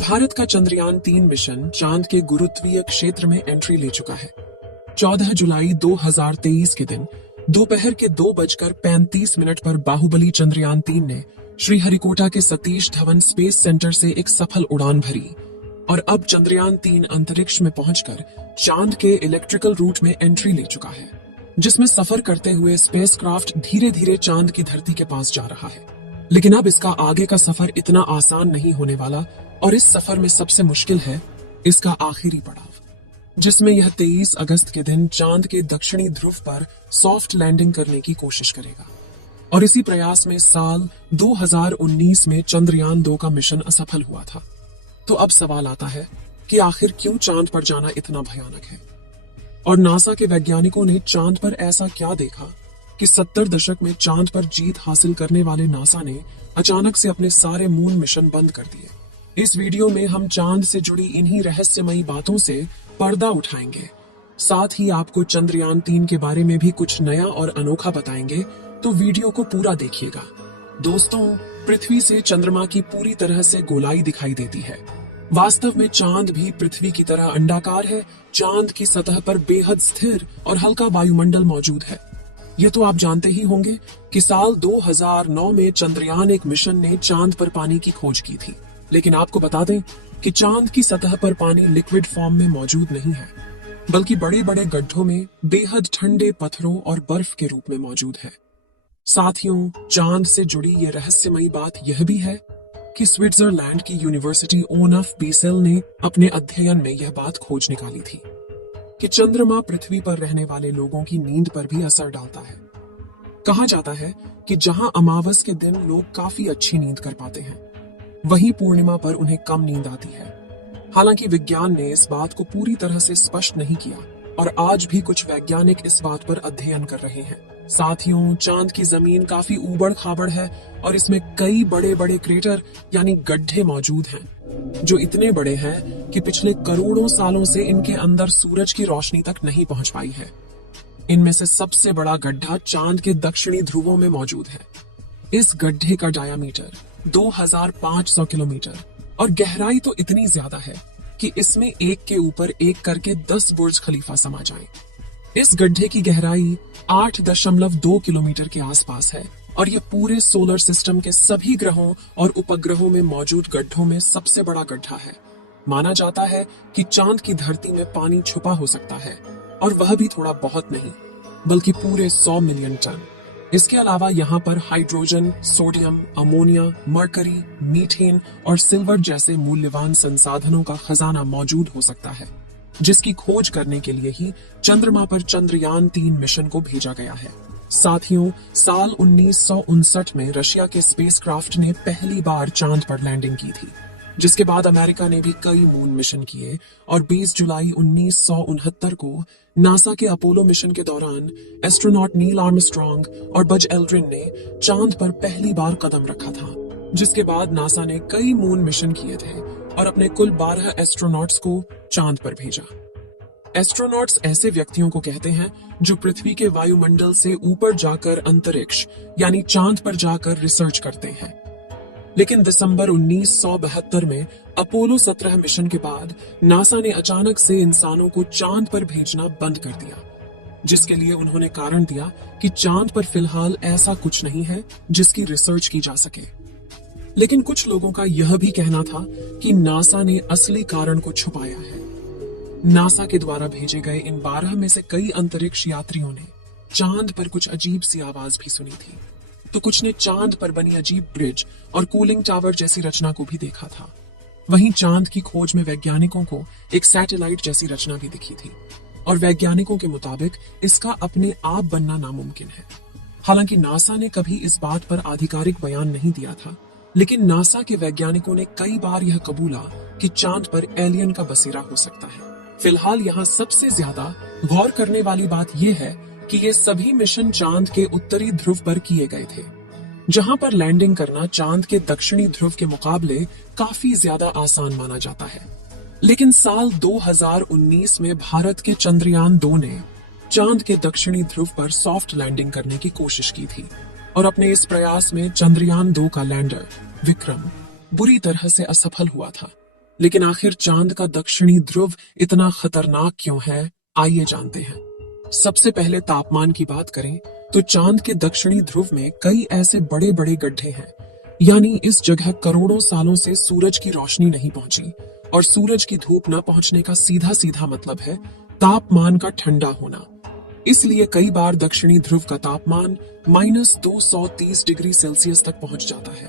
भारत का चंद्रयान-3 मिशन चांद के गुरुत्वीय क्षेत्र में एंट्री ले चुका है। 14 जुलाई 2023 के दिन दोपहर के 2:35 पर बाहुबली चंद्रयान-3 ने श्रीहरिकोटा के सतीश धवन स्पेस सेंटर से एक सफल उड़ान भरी और अब चंद्रयान-3 अंतरिक्ष में पहुंचकर चांद के इलेक्ट्रिकल रूट में एंट्री ले चुका है, जिसमें सफर करते हुए स्पेसक्राफ्ट धीरे धीरे चांद की धरती के पास जा रहा है। लेकिन अब इसका आगे का सफर इतना आसान नहीं होने वाला और इस सफर में सबसे मुश्किल है इसका आखिरी पड़ाव, जिसमें यह 23 अगस्त के दिन चांद के दक्षिणी ध्रुव पर सॉफ्ट लैंडिंग करने की कोशिश करेगा। और इसी प्रयास में साल 2019 में चंद्रयान-2 का मिशन असफल हुआ था। तो अब सवाल आता है कि आखिर क्यों चांद पर जाना इतना भयानक है, और नासा के वैज्ञानिकों ने चांद पर ऐसा क्या देखा कि 70 दशक में चांद पर जीत हासिल करने वाले नासा ने अचानक से अपने सारे मून मिशन बंद कर दिए। इस वीडियो में हम चांद से जुड़ी इन्हीं रहस्यमयी बातों से पर्दा उठाएंगे, साथ ही आपको चंद्रयान-3 के बारे में भी कुछ नया और अनोखा बताएंगे, तो वीडियो को पूरा देखिएगा। दोस्तों, पृथ्वी से चंद्रमा की पूरी तरह से गोलाई दिखाई देती है। वास्तव में चांद भी पृथ्वी की तरह अंडाकार है। चांद की सतह पर बेहद स्थिर और हल्का वायुमंडल मौजूद है। ये तो आप जानते ही होंगे कि साल 2009 में चंद्रयान एक मिशन ने चांद पर पानी की खोज की थी। लेकिन आपको बता दें कि चांद की सतह पर पानी लिक्विड फॉर्म में मौजूद नहीं है, बल्कि बड़े बड़े गड्ढों में बेहद ठंडे पत्थरों और बर्फ के रूप में मौजूद है। साथियों, चांद से जुड़ी ये रहस्यमयी बात यह भी है कि स्विट्जरलैंड की यूनिवर्सिटी ओनफ बीसेल ने अपने अध्ययन में यह बात खोज निकाली थी कि चंद्रमा पृथ्वी पर रहने वाले लोगों की नींद पर भी असर डालता है। कहा जाता है कि जहां अमावस के दिन लोग काफी अच्छी नींद कर पाते हैं, वहीं पूर्णिमा पर उन्हें कम नींद आती है। हालांकि विज्ञान ने इस बात को पूरी तरह से स्पष्ट नहीं किया और आज भी कुछ वैज्ञानिक इस बात पर अध्ययन कर रहे हैं। साथियों, चांद की जमीन काफी ऊबड़ खाबड़ है और इसमें कई बड़े बड़े क्रेटर यानी गड्ढे मौजूद हैं, जो इतने बड़े हैं कि पिछले करोड़ों सालों से इनके अंदर सूरज की रोशनी तक नहीं पहुंच पाई है। इनमें से सबसे बड़ा गड्ढा चांद के दक्षिणी ध्रुवों में मौजूद है। इस गड्ढे का डायामीटर 2500 किलोमीटर और गहराई तो इतनी ज्यादा है कि इसमें एक के ऊपर एक करके 10 बुर्ज खलीफा समा जाएं। इस गड्ढे की गहराई 8.2 किलोमीटर के आसपास है और यह पूरे सोलर सिस्टम के सभी ग्रहों और उपग्रहों में मौजूद गड्ढों में सबसे बड़ा गड्ढा है। माना जाता है कि चांद की धरती में पानी छुपा हो सकता है, और वह भी थोड़ा बहुत नहीं, बल्कि पूरे 100 मिलियन टन। इसके अलावा यहाँ पर hydrogen, sodium, ammonia, mercury, methane और सिल्वर जैसे मूल्यवान संसाधनों का खजाना मौजूद हो सकता है, जिसकी खोज करने के लिए ही चंद्रमा पर चंद्रयान-3 मिशन को भेजा गया है। साथियों, साल 1959 में रशिया के स्पेसक्राफ्ट ने पहली बार चांद पर लैंडिंग की थी, जिसके बाद अमेरिका ने भी कई मून मिशन किए और 20 जुलाई 1969 को नासा के अपोलो मिशन के दौरान एस्ट्रोनॉट नील आर्मस्ट्रॉन्ग और बज एल्ड्रिन ने चांद पर पहली बार कदम रखा था। जिसके बाद नासा ने कई मून मिशन किए थे और अपने कुल 12 एस्ट्रोनॉट्स को चांद पर भेजा। एस्ट्रोनॉट्स ऐसे व्यक्तियों को कहते हैं जो पृथ्वी के वायुमंडल से ऊपर जाकर अंतरिक्ष यानी चांद पर जाकर रिसर्च करते हैं। लेकिन दिसंबर 1972 में अपोलो 17 मिशन के बाद नासा ने अचानक से इंसानों को चांद पर भेजना बंद कर दिया, जिसके लिए उन्होंने कारण दिया कि चांद पर फिलहाल ऐसा कुछ नहीं है जिसकी रिसर्च की जा सके। लेकिन कुछ लोगों का यह भी कहना था कि नासा ने असली कारण को छुपाया है। नासा के द्वारा भेजे गए इन 12 में से कई अंतरिक्ष यात्रियों ने चांद पर कुछ अजीब सी आवाज भी सुनी थी, तो कुछ ने चांद पर बनी अजीब ब्रिज और कूलिंग टावर जैसी रचना को भी देखा था। वहीं चांद की खोज में वैज्ञानिकों को एक सैटेलाइट जैसी रचना भी दिखी थी और वैज्ञानिकों के मुताबिक इसका अपने आप बनना नामुमकिन है। हालांकि नासा ने कभी इस बात पर आधिकारिक बयान नहीं दिया था, लेकिन नासा के वैज्ञानिकों ने कई बार यह कबूला कि चांद पर एलियन का बसेरा हो सकता है। फिलहाल यहाँ सबसे ज्यादा गौर करने वाली बात यह है कि ये सभी मिशन चांद के उत्तरी ध्रुव पर किए गए थे, जहां पर लैंडिंग करना चांद के दक्षिणी ध्रुव के मुकाबले काफी ज्यादा आसान माना जाता है। लेकिन साल 2019 में भारत के चंद्रयान-2 ने चांद के दक्षिणी ध्रुव पर सॉफ्ट लैंडिंग करने की कोशिश की थी और अपने इस प्रयास में चंद्रयान 2 का लैंडर विक्रम बुरी तरह से असफल हुआ था। लेकिन आखिर चांद का दक्षिणी ध्रुव इतना खतरनाक क्यों है, आइए जानते हैं। सबसे पहले तापमान की बात करें तो चांद के दक्षिणी ध्रुव में कई ऐसे बड़े बड़े गड्ढे हैं, यानी इस जगह करोड़ों सालों से सूरज की रोशनी नहीं पहुंची और सूरज की धूप न पहुंचने का सीधा सीधा मतलब है तापमान का ठंडा होना। इसलिए कई बार दक्षिणी ध्रुव का तापमान -230 डिग्री सेल्सियस तक पहुंच जाता है।